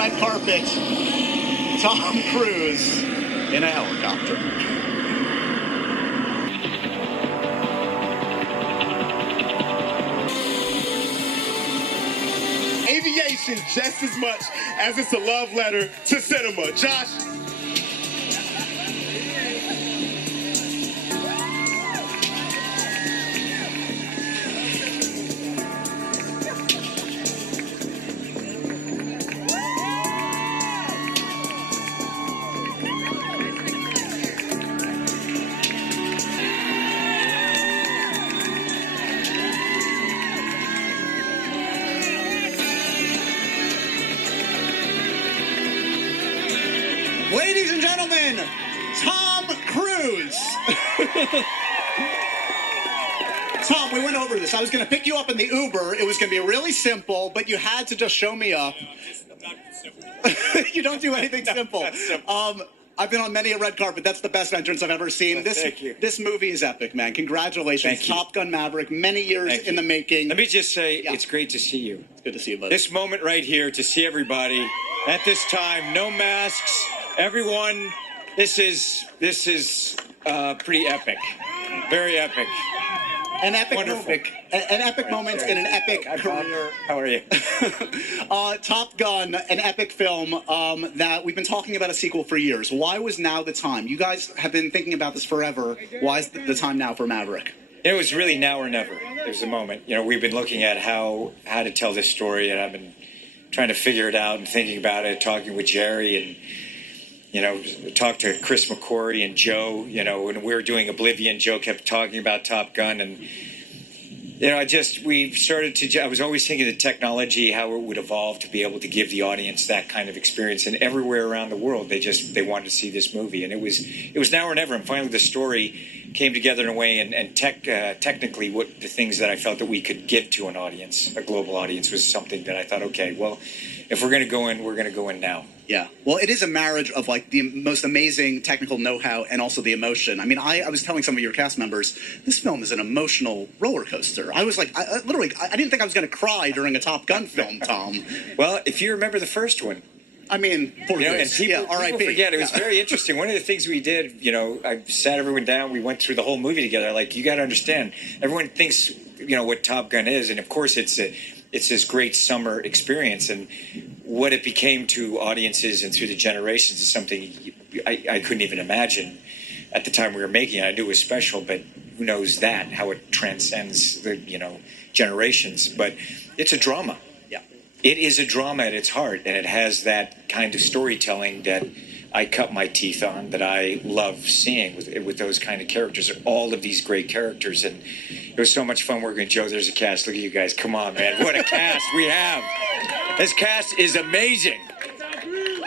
red carpet, Tom Cruise in a helicopter. Aviation just as much as it's a love letter to cinema. Josh? Ladies and gentlemen, Tom Cruise. Tom, we went over this. I was going to pick you up in the Uber. It was going to be really simple, but you had to just show me up. You don't do anything simple. I've been on many a red carpet. That's the best entrance I've ever seen. Thank you. This movie is epic, man. Congratulations. Thank you. Top Gun Maverick, many years in the making. Let me just say, Yeah. It's great to see you. It's good to see you, buddy. This moment right here, to see everybody at this time, no masks, everyone. This is pretty epic, very epic. An epic Wonderful. moment. An epic moment in an epic Hi, Bob. career. How are you? Top Gun, an epic film that we've been talking about a sequel for years. Why was now the time? You guys have been thinking about this forever. Why is the time now for Maverick? It was really now or never. There's a moment. You know, we've been looking at how to tell this story, and I've been trying to figure it out and thinking about it, talking with Jerry and, you know, talked to Chris McQuarrie and Joe, you know, when we were doing Oblivion, Joe kept talking about Top Gun, and, you know, I was always thinking of the technology, how it would evolve to be able to give the audience that kind of experience, and everywhere around the world, they wanted to see this movie, and it was now or never, and finally the story came together in a way, and technically what the things that I felt that we could give to an audience, a global audience, was something that I thought, okay, well, if we're going to go in now. Yeah. Well, it is a marriage of like the most amazing technical know-how and also the emotion. I mean, I was telling some of your cast members, this film is an emotional roller coaster. I was like, I didn't think I was going to cry during a Top Gun film, Tom. Well, if you remember the first one, I mean, poor you know, and Goose. people R.I.P. forget, it was very interesting. One of the things we did, you know, I sat everyone down, we went through the whole movie together. Like, you got to understand, everyone thinks, you know, what Top Gun is, and of course it's this great summer experience, and what it became to audiences and through the generations is something I couldn't even imagine at the time we were making it. I knew it was special, but who knows how it transcends the, you know, generations. But it's a drama. Yeah. It is a drama at its heart, and it has that kind of storytelling that I cut my teeth on, that I love seeing with those kind of characters. All of these great characters, and it was so much fun working with Joe. There's a cast. Look at you guys. Come on, man. What a cast we have. This cast is amazing.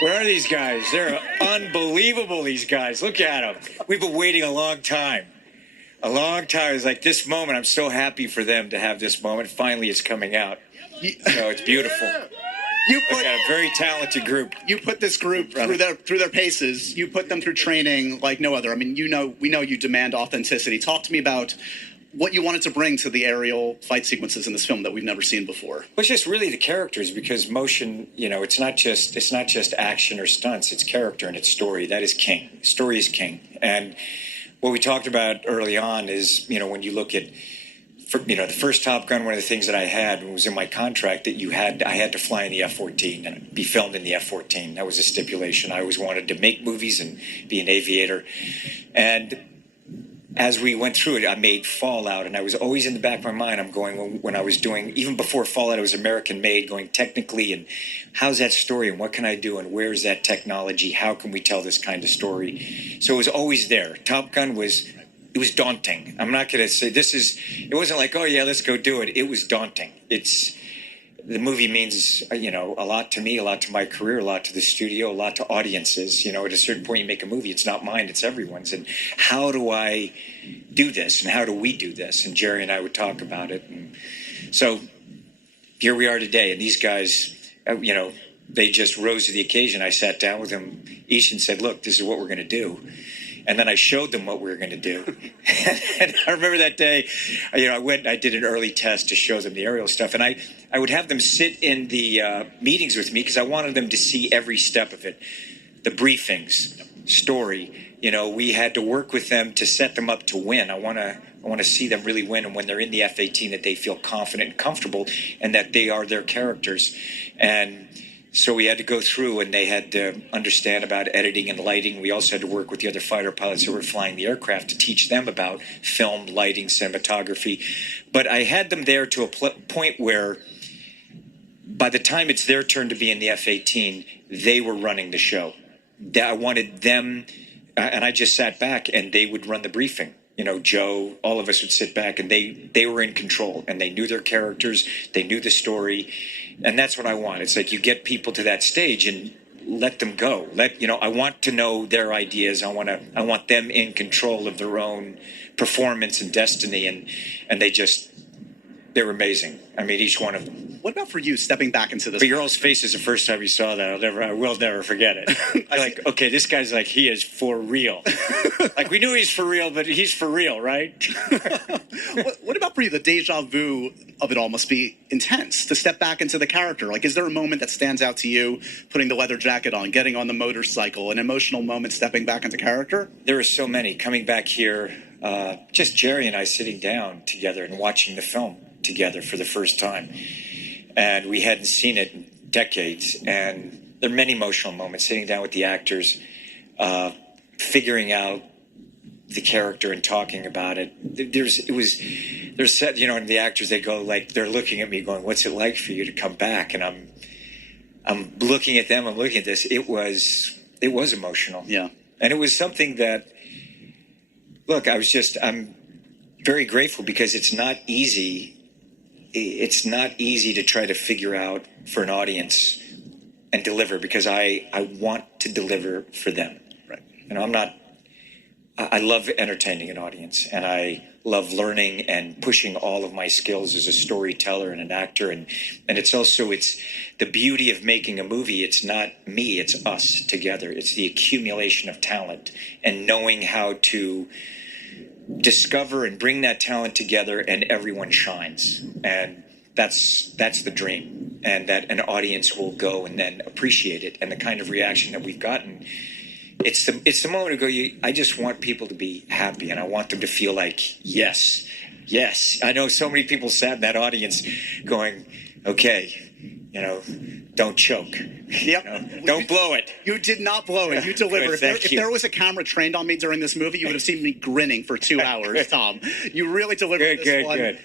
Where are these guys? They're unbelievable, these guys. Look at them. We've been waiting a long time. A long time. It's like this moment. I'm so happy for them to have this moment. Finally, it's coming out. So it's beautiful. We've got a very talented group. You put this group through their paces. You put them through training like no other. I mean, we know you demand authenticity. Talk to me about what you wanted to bring to the aerial fight sequences in this film that we've never seen before. Well, it's just really the characters, because motion, you know, it's not just action or stunts. It's character and it's story. That is king. Story is king. And what we talked about early on is, you know, when you look at, you know, the first Top Gun, one of the things that I had was in my contract that I had to fly in the F-14 and be filmed in the F-14. That was a stipulation. I always wanted to make movies and be an aviator. And as we went through it, I made Fallout, and I was always in the back of my mind, I'm going, when I was doing, even before Fallout, it was American made, going technically, and how's that story, and what can I do, and where's that technology, how can we tell this kind of story? So it was always there. Top Gun was daunting. I'm not going to say it wasn't like, oh yeah, let's go do it. It was daunting. The movie means, you know, a lot to me, a lot to my career, a lot to the studio, a lot to audiences. You know, at a certain point you make a movie, it's not mine, it's everyone's. And how do I do this? And how do we do this? And Jerry and I would talk about it. And so here we are today. And these guys, you know, they just rose to the occasion. I sat down with them each and said, look, this is what we're going to do. And then I showed them what we were going to do. And I remember that day, I went and I did an early test to show them the aerial stuff. And I would have them sit in the meetings with me because I wanted them to see every step of it. The briefings, story. We had to work with them to set them up to win. I want to see them really win. And when they're in the F-18, that they feel confident and comfortable and that they are their characters. And so we had to go through and they had to understand about editing and lighting. We also had to work with the other fighter pilots who were flying the aircraft to teach them about film, lighting, cinematography. But I had them there to a point where by the time it's their turn to be in the F-18, they were running the show. I wanted them, and I just sat back and they would run the briefing. Joe, all of us would sit back and they were in control and they knew their characters, they knew the story. And that's what I want. It's like you get people to that stage and let them go. I want to know their ideas. I want them in control of their own performance and destiny. And they were amazing. I mean, each one of them. What about for you, stepping back into this? But your all's face is the first time you saw that. I will never forget it. Like, okay, this guy's like, he is for real. Like, we knew he's for real, but he's for real, right? What about for you? The deja vu of it all must be intense to step back into the character. Like, is there a moment that stands out to you, putting the leather jacket on, getting on the motorcycle, an emotional moment stepping back into character? There are so many. Coming back here, just Jerry and I sitting down together and watching the film together for the first time. And we hadn't seen it in decades. And there are many emotional moments sitting down with the actors, figuring out the character and talking about it. There's set, and the actors, they go like, they're looking at me going, what's it like for you to come back? And I'm looking at them, I'm looking at this. It was emotional. Yeah. And it was something that, look, I'm very grateful because it's not easy. It's not easy to try to figure out for an audience and deliver because I want to deliver for them. Right. I love entertaining an audience and I love learning and pushing all of my skills as a storyteller and an actor. And it's the beauty of making a movie. It's not me, it's us together. It's the accumulation of talent and knowing how to discover and bring that talent together and everyone shines. And that's the dream, and that an audience will go and then appreciate it. And the kind of reaction that we've gotten, it's the moment to go, I just want people to be happy and I want them to feel like, yes. I know so many people sat in that audience going, okay, don't choke. Yep. Don't blow it. You did not blow it. You delivered. Good, if there was a camera trained on me during this movie, you would have seen me grinning for 2 hours, Tom. You really delivered this one. Good.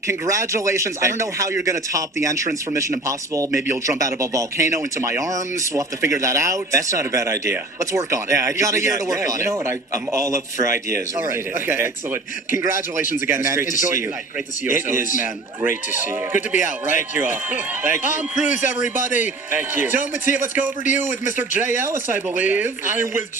Congratulations. I don't know how you're going to top the entrance for Mission Impossible. Maybe you'll jump out of a volcano into my arms. We'll have to figure that out. That's not a bad idea. Let's work on it. Yeah, you got a year to work on it. You know what? I'm all up for ideas. All right. Okay, excellent. Congratulations again, man. Great to Enjoy see you. your night. Great to see you. It is man. great to see you. Good to be out, right? Thank you all. Thank you. Tom Cruise, everybody. Thank you. Joe Mattia, let's go over to you with Mr. Jay Ellis, I believe. I am with